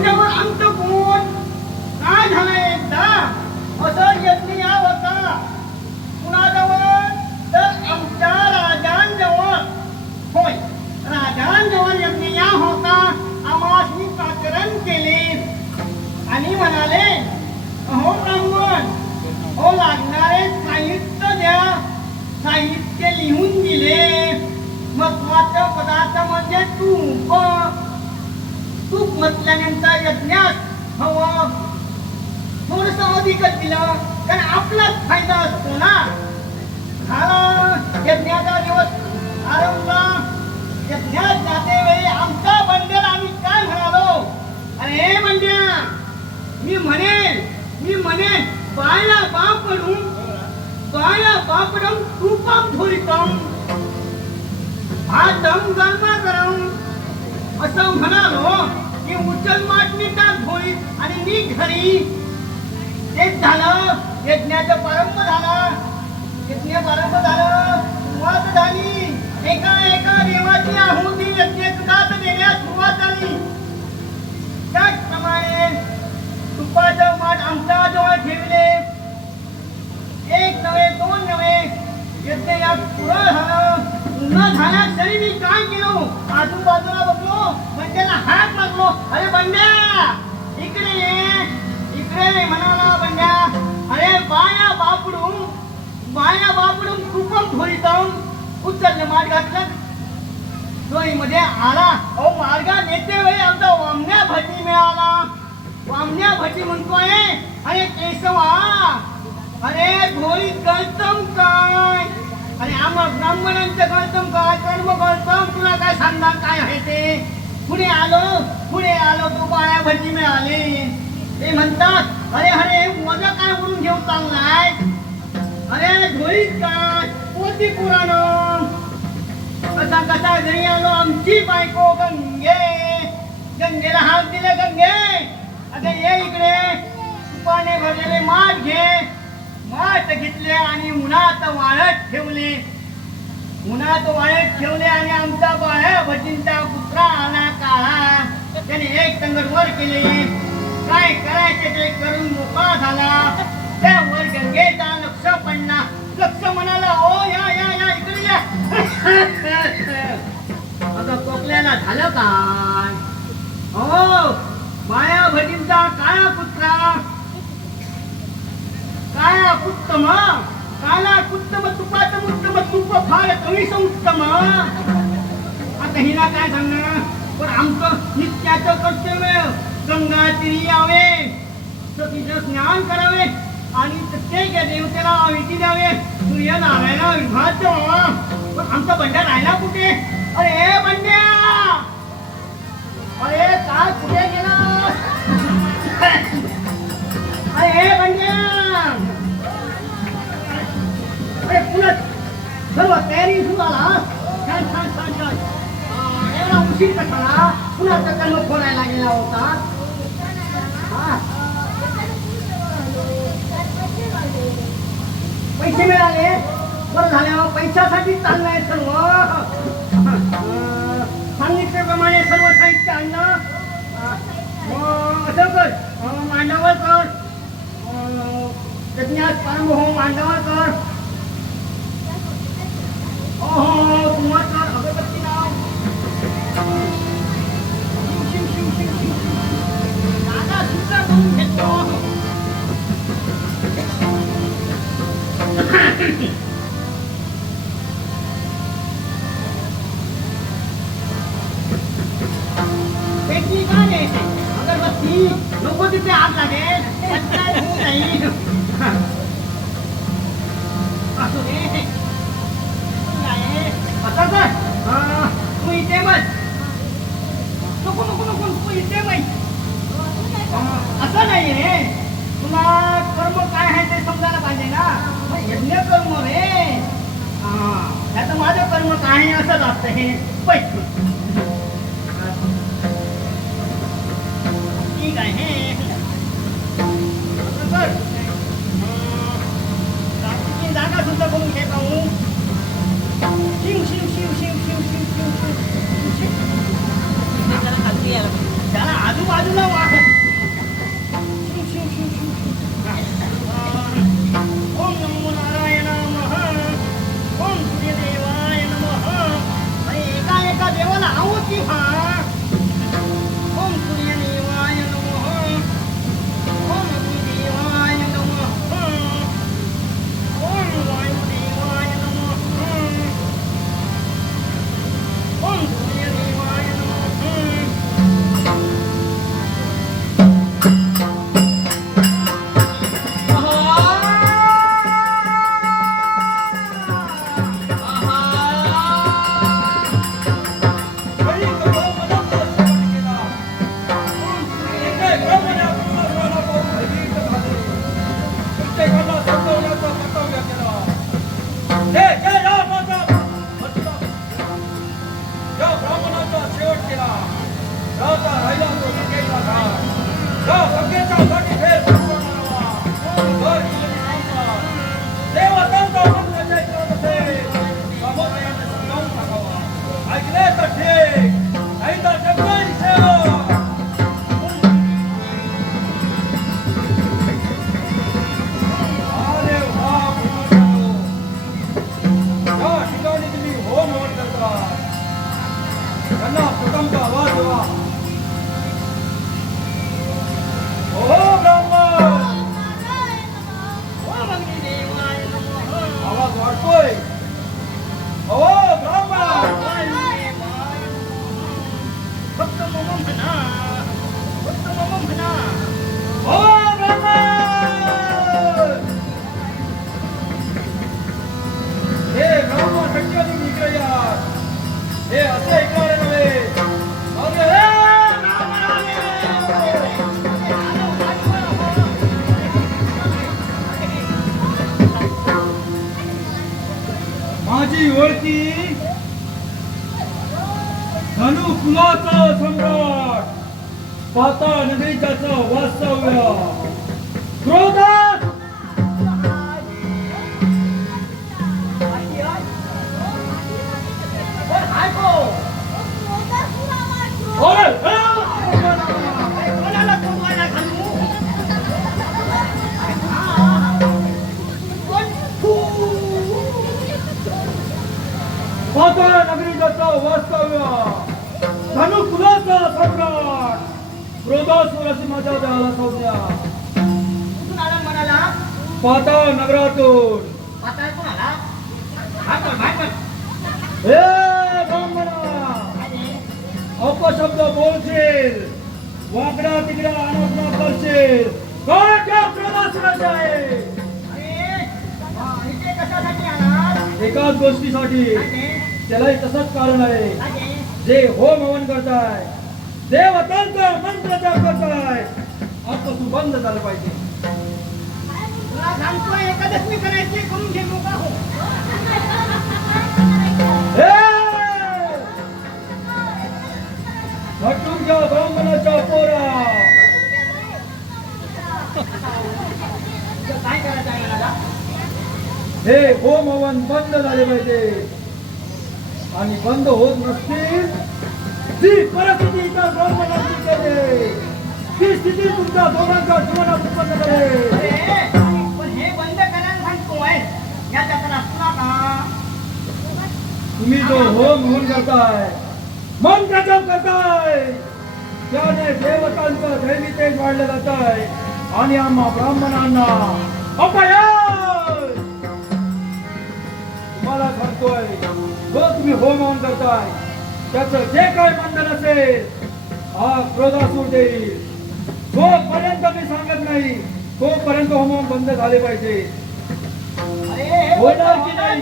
No. थोडस दिलं कारण आपलाच फायदा असतो ना? झाला यज्ञाचा दिवस आरंभला यज्ञात जाते वेळी आमचा बंडेल आम्ही काय म्हणालो? अरे बंड्या मी म्हणेन मी म्हणेन बायला बापडून बायला बापडून तूपम धुरितम. भातम गरमा करम असं म्हणालो की उचल माटणी टाक भोळीत आणि मी घरी तेच झालं. यज्ञाचं प्रारंभ झाला. यज्ञ प्रारंभ झालं. सुरुवात झाली. एका एका देवाची उचललं मध्ये आला. अहो वेळी आमचा वामण्या भटी मिळाला. वामण्या भटी म्हणतोय अरे केशवा अरे घोळी गळतम काय? आम्हा ब्राह्मणांचं गळतम काय? कर्म गळतम? तुला काय सांगणार काय आहे ते? पुढे आलो? पुढे आलो? तो बाया भजी मिळाले. ते म्हणतात अरे अरे मजा काय उडून घेऊन चाललाय? अरे घोळीत काय? पोती पुराण? कसा कसा घरी आलो आमची बायको गंगे. गंगेला हात दिले गंगे. आता ये इकडे. तुपाने भरलेले माठ घे. माठ घेतले आणि उन्हात वाळत ठेवले. उन्हात वाळत ठेवले आणि आमचा बाळ्या भजींचा कुत्रा आला काळा. त्याने एक तंगड वर केले. काय करायचे ते करून मोकळा झाला. त्यावर गंगेचा लक्ष लक्ष उत्तम काला उत्तम उत्तम तुप फार कमी उत्तम. आता हिला काय सांगणार? पण आमचं नित्याचं कर्तव्य गंगा तिरी यावे सतीचं स्नान करावे आणि प्रत्येक देवतेला आविती द्यावे. सूर्यनारायणा विभात पण आमचा बंड्या राहिला कुठे? अरे बंड्या! अरे काय कुठे गेला अरे बंड्या! अरे पुन्हा सर्व तयारी सुरू झाला छान छान छान छान. अं, एवढा उशीर कशाला? पुन्हा कर्म खोलायला गेला होता. पैसे मिळाले. बरं झालं पैशासाठी चाललंय सर्व. अं, सांगितल्याप्रमाणे सर्व साहित्य आणलं. अं, मग हो, असं कर. हो, अं, मांडावर कर. यज्ञात प्रारंभ हो मांडावर कर. हो हो असं नाहीये तुला कर्म काय आहे ते समजायला पाहिजे ना? यज्ञ कर्म रे. त्याचं माझं कर्म काय आहे असं असतं हे. पैसे ठीक आहे जागा सुद्धा शिव शिव शिव शिव शिव शिव शिव शिव त्याला आजूबाजूला वाट বন্ধু 人呢 ओळखी धनु कुलाचा सम्राट. पाता नगरीचा वास्तव्य. पाता नगरातून. आता कोण आला बाहेर पड, बाहेर पड. हे अपशब्द बोलशील. वाकडा तिकडा अनाथना करशील. काय त्या आहे हा? एकाच गोष्टीसाठी. त्यालाही तसंच कारण आहे. जे होम हवन करताय देवतांचा मंत्र जाप करताय आजपासून बंद झालं पाहिजे. तुला सांगतोय एकादशी करायची करून घे मोका हो हे! ब्राह्मणाच्या पोरा काय करायचं आहे मला हे होम हवन बंद झाले पाहिजे आणि बंद होत नसतील ती परिस्थिती इतर ब्राह्मणाची ती स्थिती तुमच्या दोघांच्या जीवनात उत्पन्न करेल हे बंद करायला सांगतोय याचा त्रास तुला का तुम्ही जो होम म्हणून करताय. मन प्रचार करताय. त्याने देवतांचं दैवी तेज वाढलं जात आहे आणि आम्हा ब्राह्मणांना अपयश! तुम्हाला सांगतोय जो तुम्ही होम म्हणून करताय त्याचं जे काय बंधन असेल हा क्रोधासूर देईल जोपर्यंत मी सांगत नाही तोपर्यंत होम बंद झाले पाहिजे. हे होणार की नाही?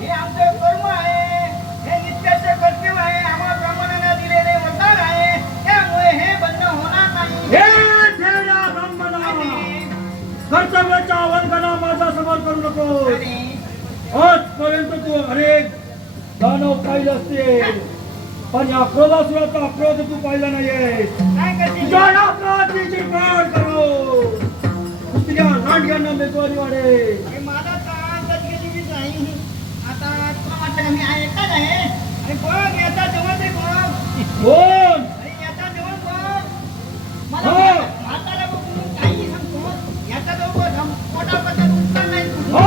हे आमचं कर्म आहे. हे नित्याचं कर्तव्य आहे. आम्हा ब्राह्मणांना दिलेले वरदान आहे. त्यामुळे हे बंद होणार नाही. कर्तव्याच्या वंदना माझा समोर करू नको. आजपर्यंत तू अनेक दानव पाहिले असतील. पण या क्रोधासुराचा क्रोध तू पाहिला नाहीये? तुझ्या या क्रोधाची चिरकाळ करो. तुझ्या लांडग्यांना मेजवारी वाढे. तर आता वाटतं का मी आहे अरे जवळ ते कोण? अरे जवळ मला बघून काही सांगतो. याचा जवळ बघ हम- पोटा पद्धत उत्तर नाही. हा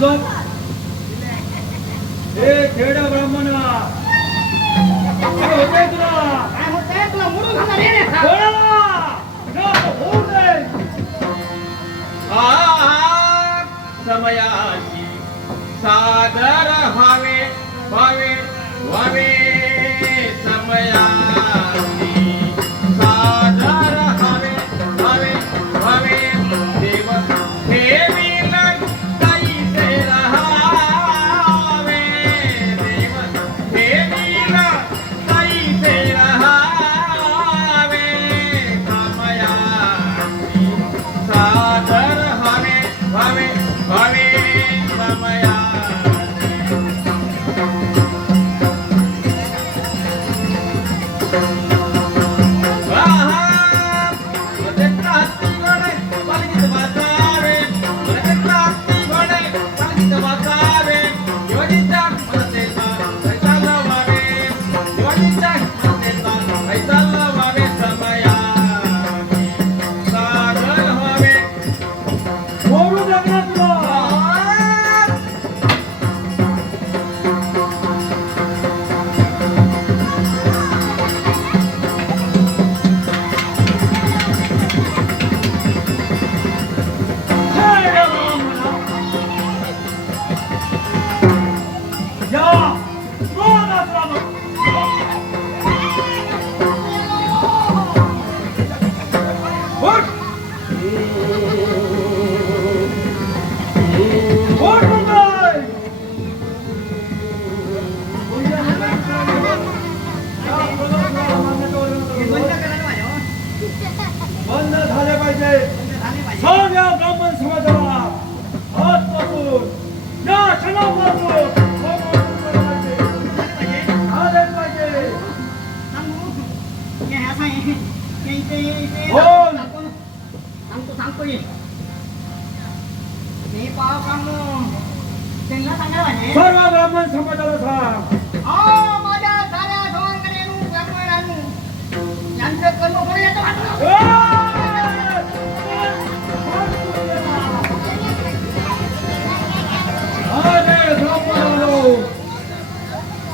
तुझं हे खेड्या ब्राह्मणा. काय होतंय तुला? काय होतंय? तुला मोडून घालणार आहे रे. बोला तुझं होऊ दे आ समयाची सादर व्हावे व्हावे व्हावे.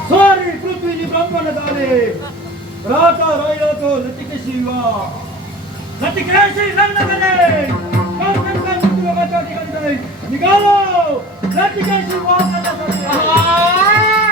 સારી પૃથ્વીની બ્રહ્માંડ તારે રાતા રહ્યો તો લતિકેશીવા લતિકેશી નંદને કોણ કોણ તું વગાડી ગઈ નિકાલો લતિકેશી વાહ